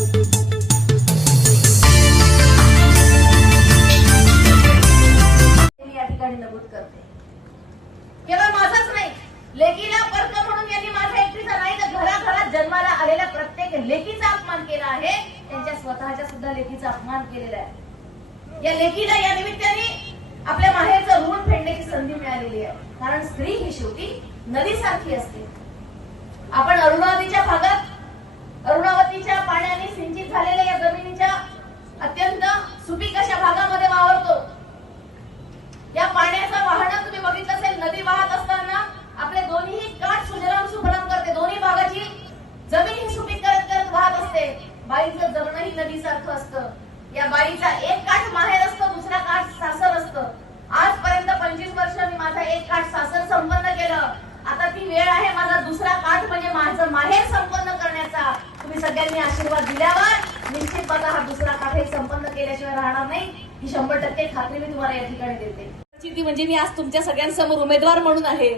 मी या ठिकाणी नमूद करते. केवळ माझंच नाही लेकीला पर्क म्हणून यांनी माझा एकटीचा नाही तर घराघरात जन्माला आलेल्या प्रत्येक लेकीचा अपमान केला आहे. त्यांच्या स्वतःच्या सुद्धा लेकीचा अपमान केलेला आहे. या लेकीला या निमित्ताने आपल्या माहेरचं ऋण फेडण्याची संधी मिळालेली आहे. कारण स्त्री ही शेवटी नदीसारखी असते. आपण अरुणावतीच्या भागात अरुणावतीच्या पाण्याने सिंचित झालेल्या या जमिनीच्या अत्यंत सुपीक अशा भागामध्ये वावरतो या पाण्याचं वाहन तुम्ही बघितलं असेल नदी वाहत असताना आपले दोन्ही काठ सुजलाम सुफलाम करते दोन्ही भागाची जमीन ही सुपीक करत करत वाहत असते बाईचं जगणं ही नदीसारखं असतं या बाईचा एक काठ माहेर असतं दुसरा काठ सासर असतं आजपर्यंत पंचवीस वर्ष मी माझा एक काठ सासर संपन्न केलं आता ती वेळ आहे माझा दुसरा काठ म्हणजे माझं माहेर संपन्न करण्याचा तुम्ही सगळ्यांनी आशीर्वाद दिल्यावर निश्चित माझा हा दुसरा काठ हे संपन्न केल्याशिवाय राहणार नाही ही शंभर टक्के खात्री मी तुम्हाला या ठिकाणी देते ती म्हणजे मी आज तुमच्या सगळ्यांसमोर उमेदवार म्हणून आहे.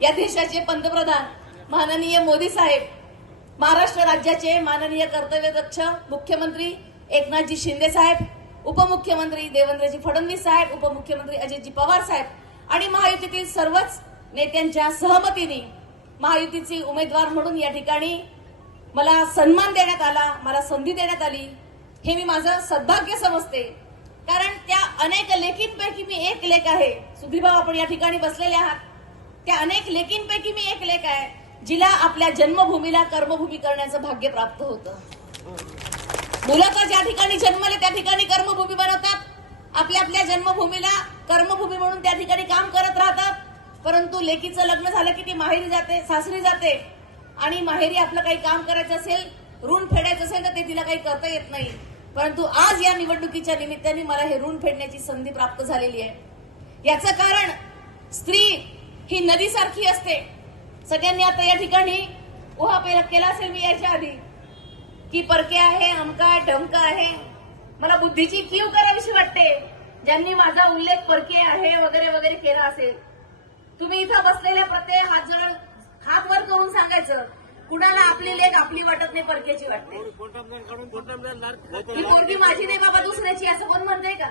या देशाचे पंतप्रधान माननीय मोदी साहेब महाराष्ट्र राज्याचे माननीय कर्तव्यदक्ष मुख्यमंत्री एकनाथजी शिंदे साहेब उपमुख्यमंत्री देवेंद्रजी फडणवीस साहेब उपमुख्यमंत्री अजितजी पवार साहेब आणि महायुतीतील सर्वच नेत्यांच्या सहमतीने महायुतीचे उमेदवार म्हणून या ठिकाणी मला सन्मान देण्यात आला मला संधी देण्यात आली. हे मी माझं सद्भाग्य समजते. कारण त्या अनेक लेखींपैकी मी एक लेख आहे. सुधीरभाऊ आपण या ठिकाणी बसलेले आहात. त्या अनेक लेखींपैकी मी एक लेख आहे जिला आपल्या जन्मभूमीला कर्मभूमी करण्याचं भाग्य प्राप्त होतं. मुलं तर ज्या ठिकाणी जन्मले त्या ठिकाणी कर्मभूमी बनवतात. आपल्या आपल्या जन्मभूमीला कर्मभूमी म्हणून त्या ठिकाणी काम करत राहतात. परंतु लेकीचं लग्न झालं की ती माहेरी जाते सासरी जाते. आणि माहेरी आपलं काही काम करायचं असेल ऋण फेडायचं असेल तर ते तिला काही करता येत नाही. परंतु आज या निवडणुकीच्या निमित्ताने मला हे ऋण फेडण्याची संधी प्राप्त झालेली आहे. याचं कारण स्त्री ही नदीसारखी असते. सगळ्यांनी आता या ठिकाणी उहापेला केला असेल मी याच्या आधी. की परके आहे अमका आहे ढमका आहे. मला बुद्धीची कीव करावीशी वाटते. ज्यांनी माझा उल्लेख परके आहे वगैरे वगैरे केला असेल. तुम्ही इथं बसलेल्या प्रत्येक हात जोडून हात वर करून सांगायचं. कुणाला आपली लेख आपली वाटत नाही परकेची वाटते. ही पोरगी माझी नाही बाबा दुसऱ्याची असं कोण म्हणतंय का?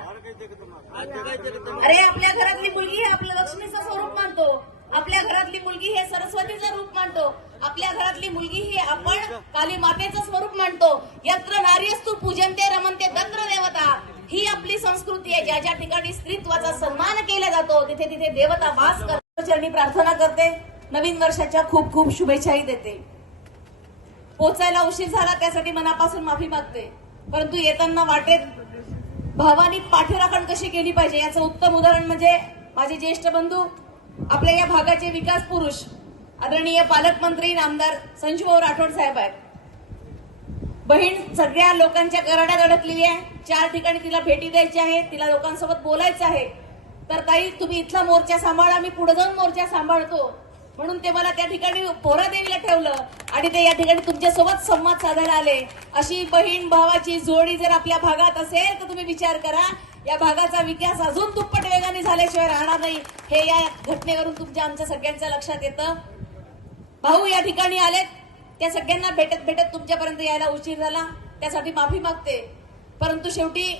अरे आपल्या घरातली मुलगी हे आपलं लक्ष्मीचं स्वरूप मानतो. आपल्या घरातली मुलगी हे सरस्वतीचं रूप मानतो. आपल्या घरातली मुलगी ही आपण काली मातेचं स्वरूप मानतो. यत्र नार्यस्तू पूजनते रमनते तत्र देवता. ही आपली संस्कृती आहे. ज्या ज्या ठिकाणी स्त्रीत्वाचा सन्मान केला जातो तिथे तिथे देवता वास करतो चरणी प्रार्थना करते. नवीन वर्षाच्या खूप खूप शुभेच्छाही देते. पोचायला उशीर झाला त्यासाठी मनापासून माफी मागते. परंतु येताना वाटेत भावानी पाठीराखण कशी केली पाहिजे याचं उत्तम उदाहरण म्हणजे माझे ज्येष्ठ बंधू आपल्या या भागाचे विकास पुरुष आदरणीय पालकमंत्री नामदार संजूभाऊ राठोड साहेब आहेत. बहीण सगळ्या लोकांच्या गराड्यात अडकलेली आहे चार ठिकाणी तिला भेटी द्यायची आहे तिला लोकांसोबत बोलायचं आहे. तर ताई तुम्ही इथला मोर्चा सांभाळा मी पुढे जाऊन मोर्चा सांभाळतो. म्हणून ते मला त्या ठिकाणी पोरा देवीला ठेवलं. आणि ते या ठिकाणी तुमच्यासोबत संवाद साधायला आले. अशी बहीण भावाची जोडी जर आपल्या भागात असेल तर तुम्ही विचार करा. या भागाचा विकास अजून दुप्पट वेगाने झाल्याशिवाय राहणार नाही. हे या घटनेवरून तुमच्या आमच्या सगळ्यांच्या लक्षात येतं. भाऊ या ठिकाणी आलेत. त्या सगळ्यांना भेटत भेटत तुमच्यापर्यंत यायला उशीर झाला. त्यासाठी माफी मागते. परंतु शेवटी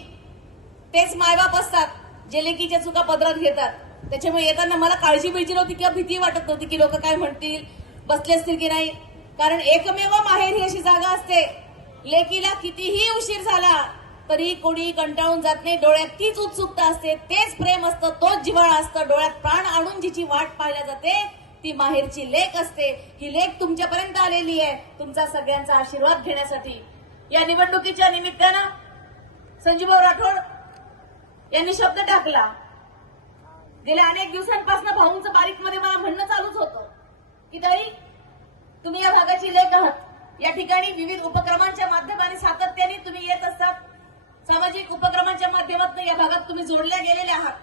तेच मायबाप असतात जे लेकीच्या चुका पदरात घेतात. त्याच्यामुळे येताना मला काळजी बिळजी नव्हती किंवा भीती वाटत नव्हती की लोक काय म्हणतील बसले असतील की नाही. कारण एकमेव माहेर ही अशी जागा असते. लेकीला कितीही उशीर झाला तरी कोणी कंटाळून जात नाही. डोळ्यात तीच उत्सुकता असते. तेच प्रेम असतं. तोच जिव्हाळा असतं. डोळ्यात प्राण आणून जिची वाट पाहिल्या जाते ती माहेरची लेख असते. ही लेख तुमच्यापर्यंत आलेली आहे. तुमचा सगळ्यांचा आशीर्वाद घेण्यासाठी. या निवडणुकीच्या निमित्तानं संजीवभाऊ राठोड यांनी शब्द टाकला. गेल्या अनेक दिवसांपासून भाऊंचं बारीकमध्ये मला म्हणणं चालूच होतं की ताई तुम्ही या भागाची लेख आहात. या ठिकाणी विविध उपक्रमांच्या माध्यमाने सातत्याने तुम्ही येत असतात. सामाजिक उपक्रमांच्या माध्यमातून या भागात तुम्ही जोडल्या गेलेले आहात.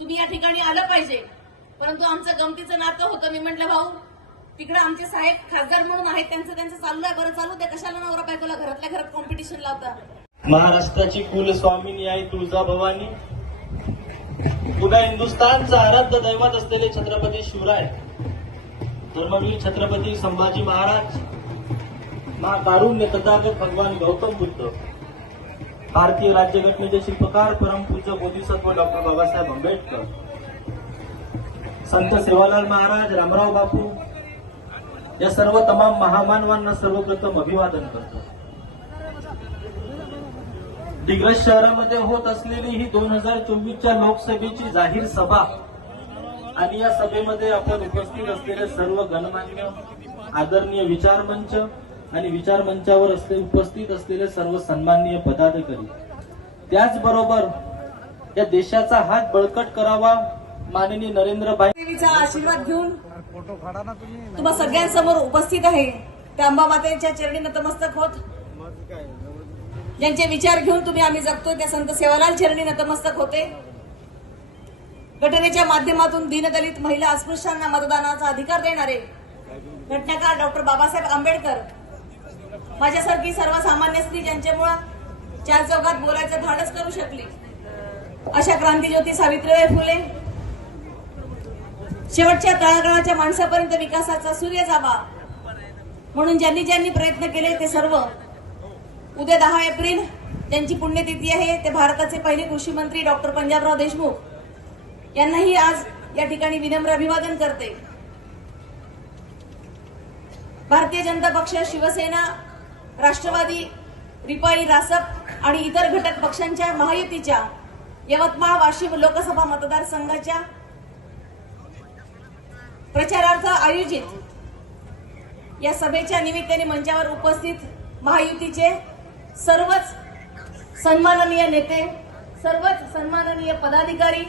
तुम्ही या ठिकाणी आलं पाहिजे. परंतु आमचं गमतीचं नातं होतं. मी म्हटलं भाऊ तिकडे आमचे साहेब खासदार म्हणून आहेत. त्यांचं त्यांचं चालू आहे बरं चालू ते कशाला नवरा बायकोला घरातल्या घरात कॉम्पिटिशन लावता? महाराष्ट्राची कुलस्वामिनी आई तुळजाभवानी. पुन्हा हिंदुस्थानचं आराध्य दैवत असलेले छत्रपती शिवराय धर्मवीर छत्रपती संभाजी महाराज मा कारुण्य तथागत भगवान गौतम बुद्ध भारतीय राज्यघटनेचे शिल्पकार परमपूज्य बोधिसत्व डॉक्टर बाबासाहेब आंबेडकर संत सेवालाल महाराज रामराव बापू या सर्व तमाम महामानवांना सर्वप्रथम अभिवादन करतो. दिग्रज शहरामध्ये होत असलेली ही दोन हजार चोवीसच्या लोकसभेची जाहीर सभा. आणि या सभेमध्ये आपण उपस्थित असलेले सर्व गणमान्य आदरणीय विचारमंच आणि विचारमंचावर असले उपस्थित असलेले सर्व सन्माननीय पदाधिकारी. त्याचबरोबर या देशाचा हात बळकट करावा माननीय नरेंद्रभाई देवीचा आशीर्वाद घेऊन तुम्हा सगळ्यांसमोर उपस्थित आहे. त्या अंबा मातेच्या चरणी नतमस्तक होत. ज्यांचे विचार घेऊन तुम्ही आम्ही जगतोय त्या संत सेवालाल चरणी नतमस्तक होते. घटनेच्या माध्यमातून दीनदलित महिला अस्पृश्यांना मतदानाचा अधिकार देणारे घटनाकार डॉक्टर बाबासाहेब आंबेडकर माझ्यासारखी सर्वसामान्य स्त्री ज्यांच्यामुळं चार चौकात बोलायचं धाडस करू शकली. अशा क्रांतीज्योती सावित्रीबाई फुले शेवटच्या तळागाळाच्या माणसापर्यंत विकासाचा सूर्य जावा म्हणून ज्यांनी ज्यांनी प्रयत्न केले ते सर्व उद्या दहा एप्रिल त्यांची पुण्यतिथी आहे ते भारताचे पहिले कृषी मंत्री डॉक्टर पंजाबराव देशमुख यांनाही आज या ठिकाणी विनम्र अभिवादन करते. भारतीय जनता पक्ष शिवसेना राष्ट्रवादी रिपाई रासप आणि इतर घटक पक्षांच्या महायुतीच्या यवतमाळ वाशिम लोकसभा मतदारसंघाच्या प्रचारार्थ आयोजित या सभेच्या निमित्ताने मंचावर उपस्थित महायुतीचे सर्वच सन्माननीय नेते सर्वच सन्माननीय पदाधिकारी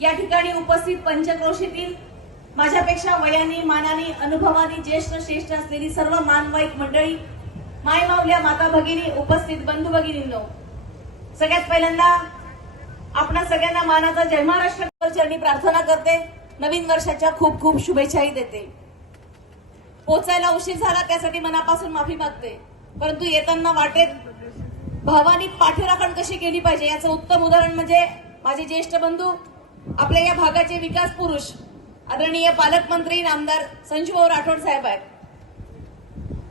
या ठिकाणी उपस्थित पंचक्रोशीतील माझ्यापेक्षा वयाने मानाने अनुभवानी ज्येष्ठ श्रेष्ठ असलेली सर्व मानवाईक मंडळी मायमावल्या माता भगिनी उपस्थित बंधू भगिनींनो सगळ्यात पहिल्यांदा आपणा सगळ्यांना मानाचा जय महाराष्ट्र चरणी प्रार्थना करते. नवीन वर्षाच्या खूप खूप शुभेच्छाही देते. पोचायला उशीर झाला त्यासाठी मनापासून माफी मागते. परंतु येताना वाटेत भावानी पाठीराखण कशी केली पाहिजे याचं उत्तम उदाहरण म्हणजे माझे ज्येष्ठ बंधू आपल्या या भागाचे विकास पुरुष आदरणीय पालकमंत्री नामदार संजूभाऊ राठोड साहेब आहेत.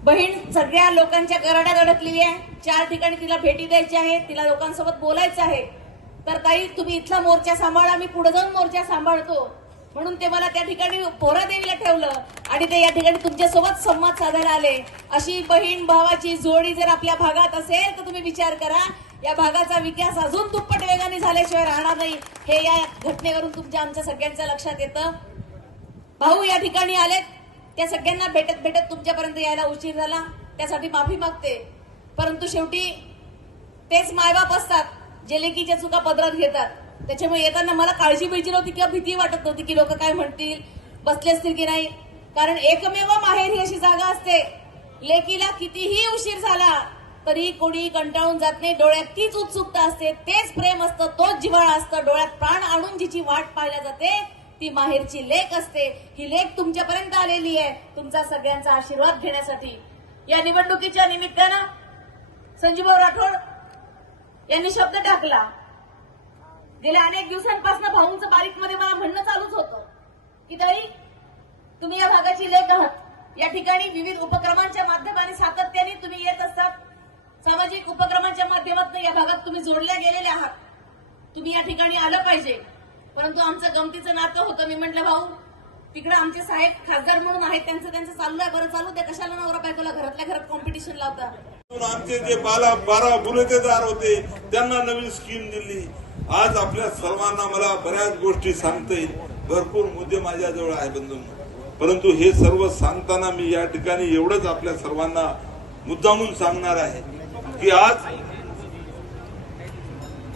बहीण सगळ्या लोकांच्या गराड्यात अडकलेली आहे चार ठिकाणी तिला भेटी द्यायची आहे तिला लोकांसोबत बोलायचं आहे. तर ताई तुम्ही इथला मोर्चा सांभाळा मी पुढे जाऊन मोर्चा सांभाळतो. म्हणून ते मला त्या ठिकाणी पोरा देवीला ठेवलं. आणि ते या ठिकाणी तुमच्यासोबत संवाद साधायला आले. अशी बहीण भावाची जोडी जर आपल्या भागात असेल तर तुम्ही विचार करा. या भागाचा विकास अजून दुप्पट वेगाने झाल्याशिवाय राहणार नाही. हे या घटनेवरून तुमच्या आमच्या सगळ्यांच्या लक्षात येतं. भाऊ या ठिकाणी आलेत. त्या सगळ्यांना भेटत भेटत तुमच्यापर्यंत यायला उशीर झाला. त्यासाठी माफी मागते. परंतु शेवटी तेच मायबाप असतात जे लेकीच्या चुका पदरात घेतात. त्याच्यामुळे येताना मला काळजी बिळजी नव्हती किंवा भीती वाटत नव्हती की लोक काय म्हणतील बसले असतील की नाही. कारण एकमेव माहेर ही अशी जागा असते. लेकीला कितीही उशीर झाला तरी कोणी कंटाळून जात नाही. डोळ्यात तीच उत्सुकता असते तेच प्रेम असतं तोच जिव्हाळा असतं. डोळ्यात प्राण आणून जिची वाट पाहिल्या जाते ती माहेरची लेख असते. ही लेख तुमच्यापर्यंत आलेली आहे तुमचा सगळ्यांचा आशीर्वाद घेण्यासाठी. या निवडणुकीच्या निमित्तानं संजीवभाऊ राठोड यांनी शब्द टाकला. गेल्या अनेक दिवसांपासून भाऊंचं बारीकमध्ये मला म्हणणं चालूच होतं की तरी तुम्ही या भागाची लेख आहात. या ठिकाणी विविध उपक्रमांच्या माध्यमाने सातत्याने तुम्ही येत असतात. सामाजिक उपक्रमांच्या माध्यमातून या भागात तुम्ही जोडल्या गेलेले आहात. तुम्ही या ठिकाणी आलं पाहिजे. परंतु आमचं गमतीचं नातं होतं. मी म्हटलं भाऊ तिकडे आमचे साहेब खासदार म्हणून आहेत. त्यांचं त्यांचं चालू आहे बरं चालू द्या. कशाला नवरा बायकोला घरातल्या घरात कॉम्पिटिशन लावता? आमचे जे बाला बारा बुलेतेदार होते त्यांना नवीन स्कीम दिली. आज आपल्या सर्वांना मला बऱ्याच गोष्टी सांगता येईल. भरपूर मुद्दे माझ्याजवळ आहे बंधू. परंतु हे सर्व सांगताना मी या ठिकाणी एवढंच आपल्या सर्वांना मुद्दामून सांगणार आहे की आज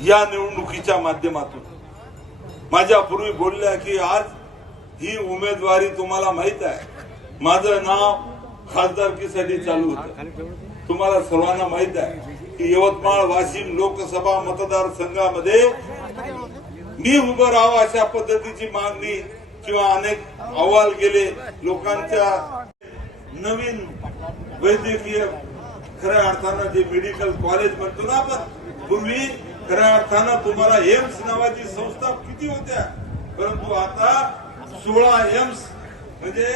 या निवडणुकीच्या माध्यमातून माझ्या पूर्वी बोलल्या की आज ही उमेदवारी तुम्हाला माहीत आहे. माझं नाव खासदारकीसाठी चालू होतं. तुम्हाला सर्वांना माहीत आहे की यवतमाळ वाशिम लोकसभा मतदारसंघामध्ये मी उभं राहावं अशा पद्धतीची मागणी किंवा अनेक अहवाल गेले. लोकांच्या नवीन वैद्यकीय खऱ्या अर्थानं जे मेडिकल कॉलेज म्हणतो ना आपण पूर्वी खऱ्या अर्थानं तुम्हाला एम्स नावाची संस्था किती होत्या? परंतु आता सोळा एम्स म्हणजे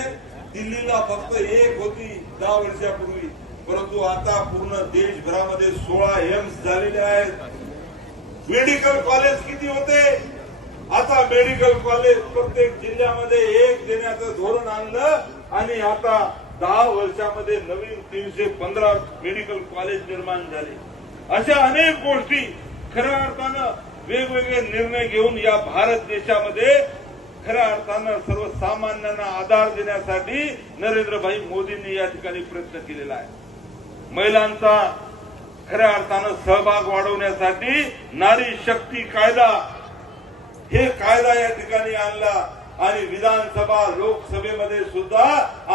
दिल्लीला फक्त एक होती दहा वर्षापूर्वी. परंतु आता पूर्ण देशभरामध्ये सोळा एम्स झालेले आहेत. मेडिकल कॉलेज किती होते? आता मेडिकल कॉलेज प्रत्येक जिल्ह्यामध्ये एक देण्याचं धोरण आणलं आणि आता दहा वर्षामध्ये नवीन तीनशे पंधरा मेडिकल कॉलेज निर्माण झाले. अशा अनेक गोष्टी खऱ्या अर्थानं वेगवेगळे निर्णय घेऊन या भारत देशामध्ये खऱ्या अर्थानं सर्वसामान्यांना आधार देण्यासाठी नरेंद्रभाई मोदींनी या ठिकाणी प्रयत्न केलेला आहे. महिलांचा खऱ्या अर्थानं सहभाग वाढवण्यासाठी नारी शक्ती कायदा हे कायदा या ठिकाणी आणला आणि विधानसभा लोकसभेमध्ये सुद्धा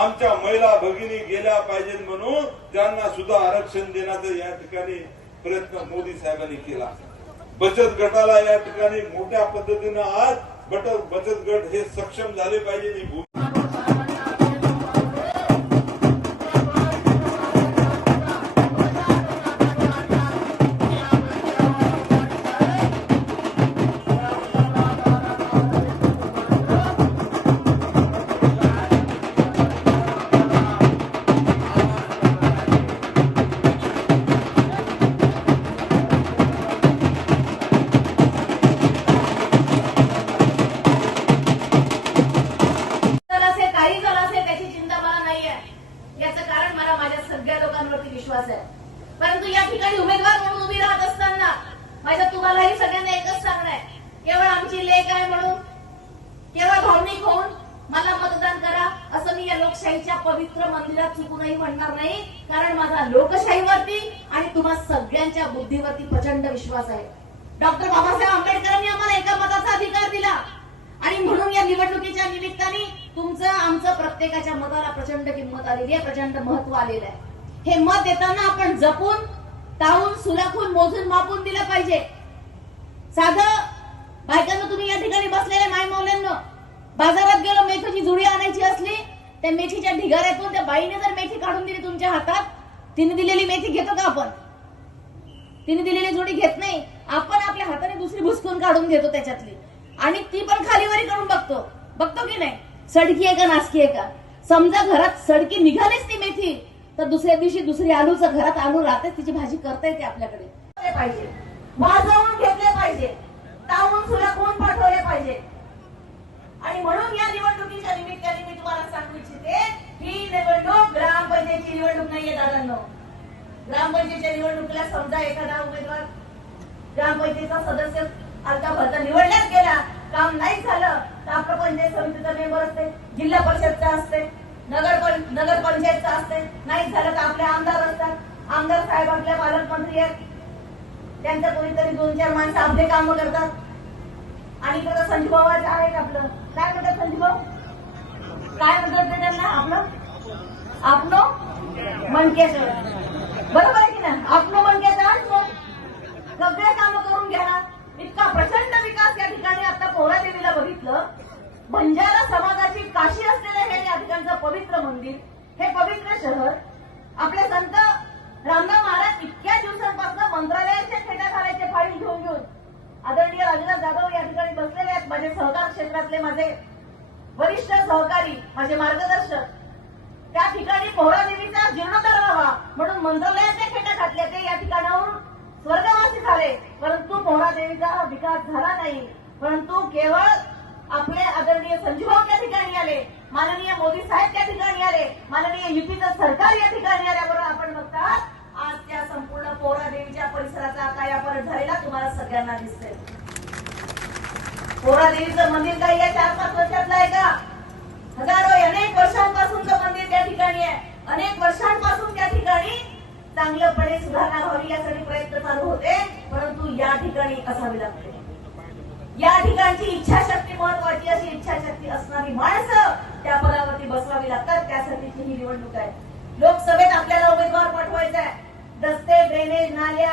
आमच्या महिला भगिनी गेल्या पाहिजेत म्हणून त्यांना सुद्धा आरक्षण देण्याचा या ठिकाणी प्रयत्न मोदी साहेबांनी केला. बचत गटाला या ठिकाणी मोठ्या पद्धतीनं आज बचत बचत गट हे सक्षम झाले पाहिजे ही भूमिका पवित्र मंदिरात चुकूनही म्हणणार नाही कारण माझा लोकशाहीवरती आणि तुम्हा सगळ्यांच्या बुद्धीवरती प्रचंड विश्वास आहे. डॉक्टर बाबासाहेब आंबेडकरांनी आम्हाला एका मताचा अधिकार दिला. आणि म्हणून या निवडणुकीच्या निमित्ताने तुमचं आमचं प्रत्येकाच्या मताला प्रचंड किंमत आलेली आहे प्रचंड महत्त्व आलेलं आहे. हे मत देताना आपण जपून तावून सुलाखून मोजून मापून दिलं पाहिजे. साधं बायकांना तुम्ही या ठिकाणी बसलेल्या माय मौल्यांना बाजारात गेलो मेथीची जुडी आणायची असली त्या मेथीच्या ढिगाऱ्यातून त्या बाईने जर मेथी काढून दिली तुमच्या हातात तिने दिलेली मेथी घेतो का आपण? तिने दिलेली जोडी घेत नाही. आपण आपल्या हाताने दुसरी भुसकून काढून घेतो त्याच्यातली. आणि ती पण खालीवरी करून बघतो. बघतो की नाही? सडकी आहे का नासकी आहे का? समजा घरात सडकी निघालीच ती मेथी तर दुसऱ्या दिवशी दुसरी आलूचं घरात आलू राहतेच तिची भाजी करता येते आपल्याकडे. पाहिजे. भाजवून घेतले पाहिजे. तावून सुलाखून पाठवले पाहिजे? आणि म्हणून या निवडणुकीच्या निमित्ताने मी तुम्हाला सांगू इच्छिते ही निवडणूक ग्रामपंचायतची निवडणूक नाहीये दादांनो. ग्रामपंचायतीच्या निवडणुकीला समजा एखादा उमेदवार ग्रामपंचायतीचा सदस्य आता भरता निवडल्याच गेला काम नाही झालं तर आपलं पंचायत समितीचा मेंबर असते जिल्हा परिषदचा असते नगर नगर पंचायतचा असते नाही झालं तर आपले आमदार असतात. आमदार साहेब आपल्या पालकमंत्री आहेत. त्यांचं कोणीतरी दोन चार माणसं आपले काम करतात. आणि इकडं संजू भावाचं आहे आपलं. काय म्हणतात संजू काय म्हणतात ते त्यांना आपलं? आपलं मनकेचं बरोबर आहे की नाही? आपलं मनकेचं सगळे काम करून घ्या इतका प्रचंड विकास या ठिकाणी आता पोहरा देवीला बघितलं. बंजारा समाजाची काशी असलेलं हे या ठिकाणचं पवित्र मंदिर हे पवित्र शहर. आपले संत रामदास महाराज इतक्या दिवसांपासून मंत्रालयाच्या खेट्या घालायचे फाईल घेऊन घेऊन आदरणीय राजनाथ जाधव या ठिकाणी बसलेले आहेत माझे सहकार क्षेत्रातले माझे वरिष्ठ सहकारी माझे मार्गदर्शक त्या ठिकाणी पोहरा देवीचा जीर्णोद्धार व्हावा म्हणून मंत्रालयाच्या खेट्या घातल्या ते या ठिकाणाहून स्वर्गवासी झाले. परंतु पोहरा देवीचा विकास झाला नाही. परंतु केवळ आपले आदरणीय संजीवभाऊ त्या ठिकाणी आले माननीय मोदी साहेब त्या ठिकाणी आले माननीय युतीचं सरकार या ठिकाणी आल्याबरोबर आपण बघतात आज त्या संपूर्ण पोहरा देवीच्या परिसराचा कायापालट झालेला तुम्हाला सगळ्यांना दिसतंय. पोहरा देवीचं मंदिर काही या चार पाच वर्षातलं आहे का? हजारो अनेक वर्षांपासूनचं मंदिर त्या ठिकाणी आहे. अनेक वर्षांपासून त्या ठिकाणी चांगलंपणे सुधारणा व्हावी यासाठी प्रयत्न चालू होते परंतु या ठिकाणी असावी लागते. या ठिकाणची इच्छाशक्ती महत्वाची अशी इच्छाशक्ती असणारी माणसं त्या पदावरती बसवावी लागतात त्यासाठीची ही निवडणूक आहे लोकसभेत आपल्याला उमेदवार पाठवायचा आहे. रस्ते ड्रेनेज नाल्या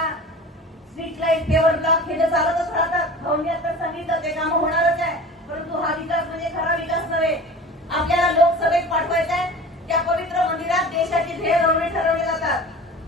स्ट्रीट लाइट पेवर ब्लॉक हे चालतच राहतात. भाऊनी आता सांगितलं ते काम होणारच आहे. परंतु हा विकास म्हणजे खरा विकास नव्हे. आपल्याला लोकसभेत पाठवायचा आहे त्या पवित्र मंदिरात देशाची ध्येय धोरणे ठरवले जातात.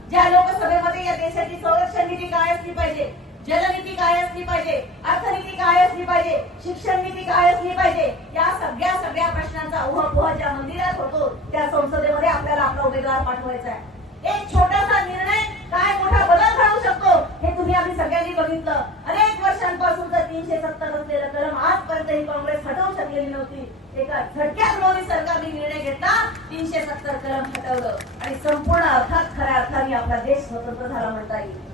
ज्या लोकसभेमध्ये या देशाची संरक्षण नीती काय असली पाहिजे? जलनीती काय असली पाहिजे? अर्थनीती काय असली पाहिजे? शिक्षण नीती काय असली पाहिजे? या सगळ्या सगळ्या प्रश्नांचा उहापोह ज्या मंदिरात होतो त्या संसदेमध्ये आपल्याला आपला उमेदवार पाठवायचा आहे. एक छोटासा निर्णय काय मोठा बदल घडवू शकतो हे तुम्ही आम्ही सगळ्यांनी बघितलं. अनेक वर्षांपासूनचं तीनशे सत्तर असलेलं कलम आजपर्यंत ही काँग्रेस हटवू शकलेली नव्हती. एका झटक्यात मोदी सरकारने निर्णय घेतला तीनशे सत्तर कलम हटवलं. आणि संपूर्ण अर्थात खऱ्या अर्थाने आपला देश स्वतंत्र झाला म्हणता येईल.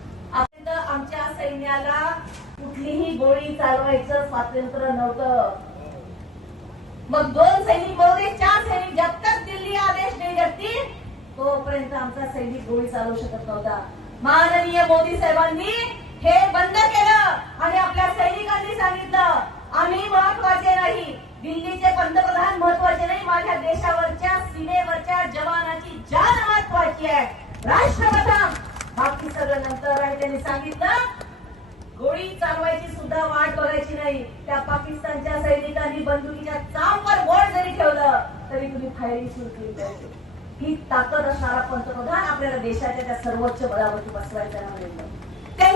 आमच्या सैन्याला कुठलीही गोळी चालवायचं स्वातंत्र्य नव्हतं. मग दोन सैनिक बरोबर चार सैनिक जब तक दिल्ली आदेश नाही देतील तोपर्यंत आमचा सैनिक गोळी चालवू शकत नव्हता. माननीय मोदी साहेबांनी हे बंद केलं आणि आपल्या सैनिकांनी सांगितलं आम्ही महत्त्वाचे नाही. दिल्लीचे पंतप्रधान महत्त्वाचे नाही. माझ्या देशावरच्या सीमेवरच्या जवानाची जान महत्वाची आहे. राष्ट्रप्रथम बाकी सगळं नंतर आणि त्यांनी सांगितलं गोळी चालवायची सुद्धा वाट बघायची नाही. त्या पाकिस्तानच्या सैनिकांनी बंदुकीच्या चांबर बोट जरी ठेवलं तरी तुम्ही फायरिंग सुरू केली पाहिजे. ही ताकद असणारा पंतप्रधान आपल्याला देशाच्या त्या सर्वोच्च बळावरती बसवायचा आहे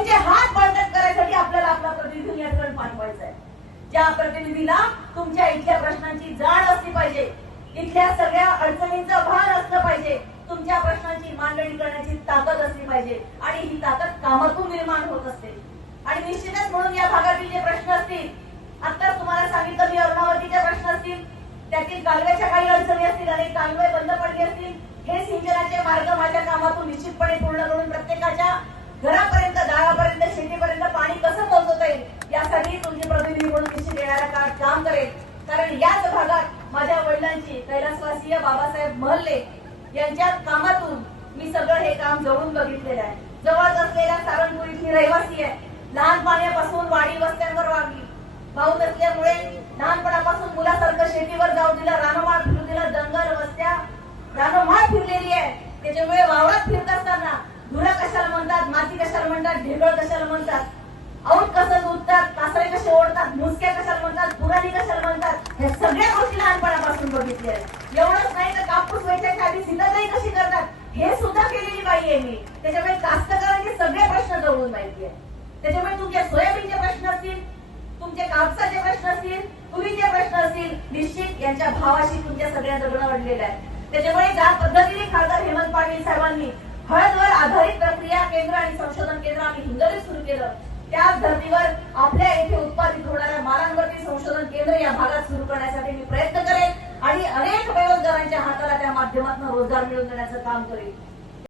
त्यांचे हात बळकट करायसाठी आपल्याला आपला प्रतिनिधी या ठिकाणी पाठवायचा आहे ज्या प्रतिनिधीला तुमच्या इथल्या प्रश्नांची जाण असली पाहिजे इथल्या सगळ्या अडचणींचं भार असलं पाहिजे तुमच्या प्रश्नांची मांडणी करण्याची ताकद असली पाहिजे आणि ही ताकद कामातून निर्माण होत असते. आणि निश्चितच म्हणून या भागातील जे प्रश्न असतील आता तुम्हाला सांगितलं मी अर्णावतीचे प्रश्न असतील त्यातील कालव्याच्या काही अडचणी असतील आणि कालवे बंद पडली असतील हे सिंचनाचे मार्ग माझ्या कामातून निश्चितपणे पूर्ण करून प्रत्येकाच्या घरापर्यंत गावापर्यंत शेतीपर्यंत पाणी कसं पोहोचवता येईल? यासाठी तुमची प्रतिनिधी म्हणून निश्चित येणारा काम करेल कारण याच भागात माझ्या वडिलांची कैलासवासीय बाबासाहेब महल्ले यांच्या कामातून मी सगळं हे काम जवळून बघितलेलं आहे. जवळच असलेल्या सारंगपूर रहिवासी आहे. लहानपणापासून वाडी वस्त्यांवर वागली. भाऊ नसल्यामुळे लहानपणापासून मुलासारखं शेतीवर जाऊ दिलं रानोमाळ फिरू दिलं जंगल वस्त्या रानोमाळ फिरलेली आहे. त्याच्यामुळे वावरात फिरत असताना धुरा कशाला म्हणतात? माती कशाला म्हणतात? ढेकळ कशाला म्हणतात? औट कसं दुधतात कासरे कसे ओढतात? मुसक्या कशाला म्हणतात? पुराणी कशाला म्हणतात? हे सगळ्या गोष्टी लहानपणापासून बघितल्या आहेत. एवढंच नाही तर कापूस व्हायच्या आधी सीताताई कशी करतात? हे सुद्धा केलेली बाई आहे मी. त्याच्यामुळे कास्तकारांचे सगळे प्रश्न जवळून माहिती आहे त्याच्यामुळे तुमचे सोयाबीनचे प्रश्न असतील तुमचे कापसाचे प्रश्न असतील तुरीचे प्रश्न असतील निश्चित यांच्या भावाशी तुमच्या सगळ्या जगणं वाढलेल्या आहे. त्याच्यामुळे ज्या पद्धतीने खासदार हेमंत पाटील साहेबांनी हळद आधारित प्रक्रिया केंद्र आणि संशोधन केंद्र आम्ही हिंगोलीत सुरू केलं. त्याच धर्तीवर आपल्या येथे उत्पादित होणाऱ्या मालांवरती संशोधन केंद्र या भागात सुरू करण्यासाठी मी प्रयत्न करेन आणि अनेक बेरोजगारांच्या हाताला त्या माध्यमातून रोजगार मिळवून देण्याचं काम करेन.